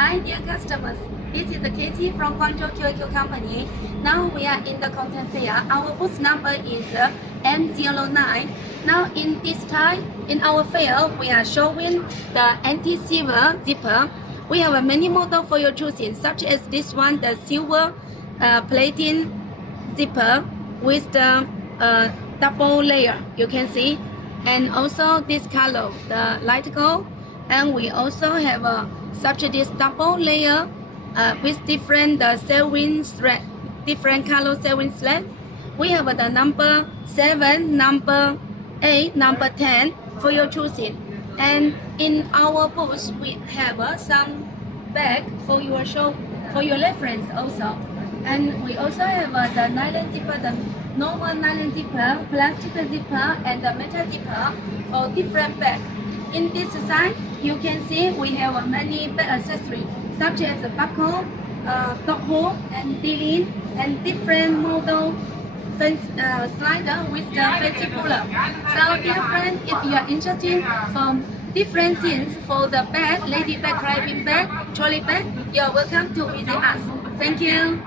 Hi dear customers, this is Katie from Guangzhou QQ company. Now we are in the Canton Fair. Our booth number is M09. Now in this time, in our fair, we are showing the anti-silver zipper. We have many models for your choosing, such as this one, the silver plating zipper with the double layer, you can see. And also this color, the light gold. And we also have such this double layer with different sewing thread, different color sewing thread. We have the number 7, number 8, number 10 for your choosing. And in our booth, we have some bag for your show, for your reference also. And we also have the nylon zipper, the normal nylon zipper, plastic zipper, and the metal zipper for different bags. In this side, you can see we have many bag accessories such as buckle, dog hole, and D-ring, and different model slider with the fancy puller. So dear friend, if you are interested from different things for the bag, lady bag, driving bag, trolley bag, you are welcome to visit us. Thank you.